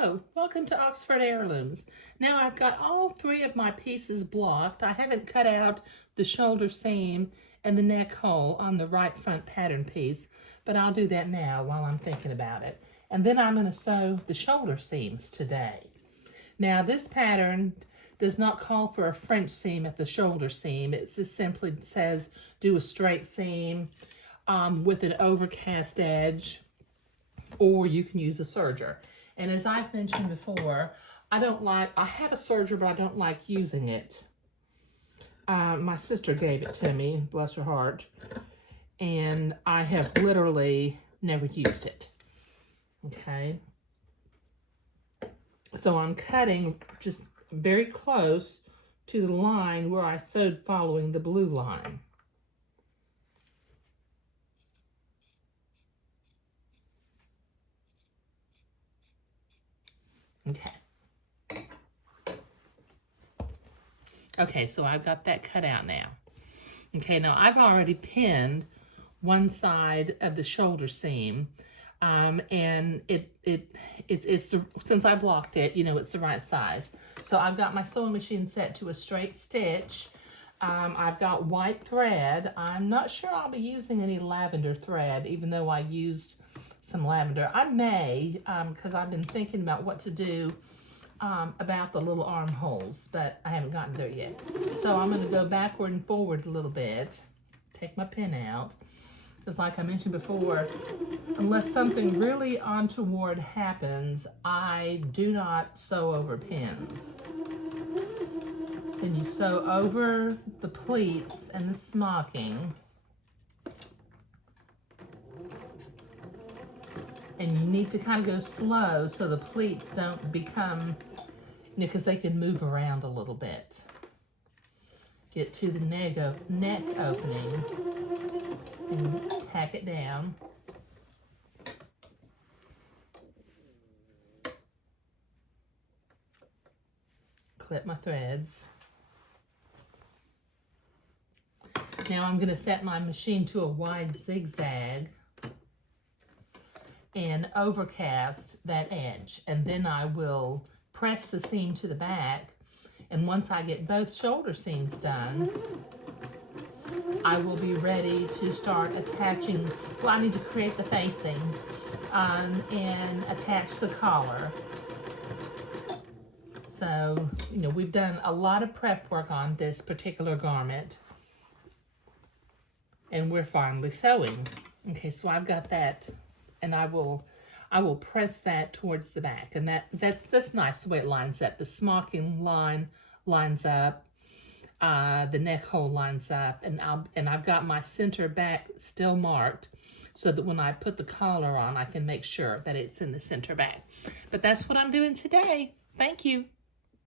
Hello, welcome to Oxford Heirlooms. Now I've got all three of my pieces blocked. I haven't cut out the shoulder seam and the neck hole on the right front pattern piece, but I'll do that now while I'm thinking about it. And then I'm going to sew the shoulder seams today. Now this pattern does not call for a French seam at the shoulder seam. It just simply says do a straight seam with an overcast edge, or you can use a serger. And as I've mentioned before, I have a serger, but I don't like using it. My sister gave it to me, bless her heart, and I have literally never used it, okay? So I'm cutting just very close to the line where I sewed following the blue line. Okay. Okay, so I've got that cut out now. Okay, now I've already pinned one side of the shoulder seam, and since I blocked it, you know, it's the right size. So I've got my sewing machine set to a straight stitch. I've got white thread. I'm not sure I'll be using any lavender thread, even though I used some lavender. I may, because I've been thinking about what to do about the little armholes, but I haven't gotten there yet. So I'm going to go backward and forward a little bit, take my pin out, because like I mentioned before, unless something really untoward happens, I do not sew over pins. Then you sew over the pleats and the smocking. And you need to kind of go slow so the pleats don't become, you know, because they can move around a little bit. Get to the neck opening and tack it down. Clip my threads. Now I'm going to set my machine to a wide zigzag and overcast that edge, and then I will press the seam to the back, and once I get both shoulder seams done, I will be ready to start attaching. Well, I need to create the facing and attach the collar. So, you know, we've done a lot of prep work on this particular garment, and we're finally sewing. Okay, so I've got that, and I will press that towards the back, and that's nice the way it lines up. The smocking line lines up, the neck hole lines up, and I've got my center back still marked, so that when I put the collar on, I can make sure that it's in the center back. But that's what I'm doing today. Thank you.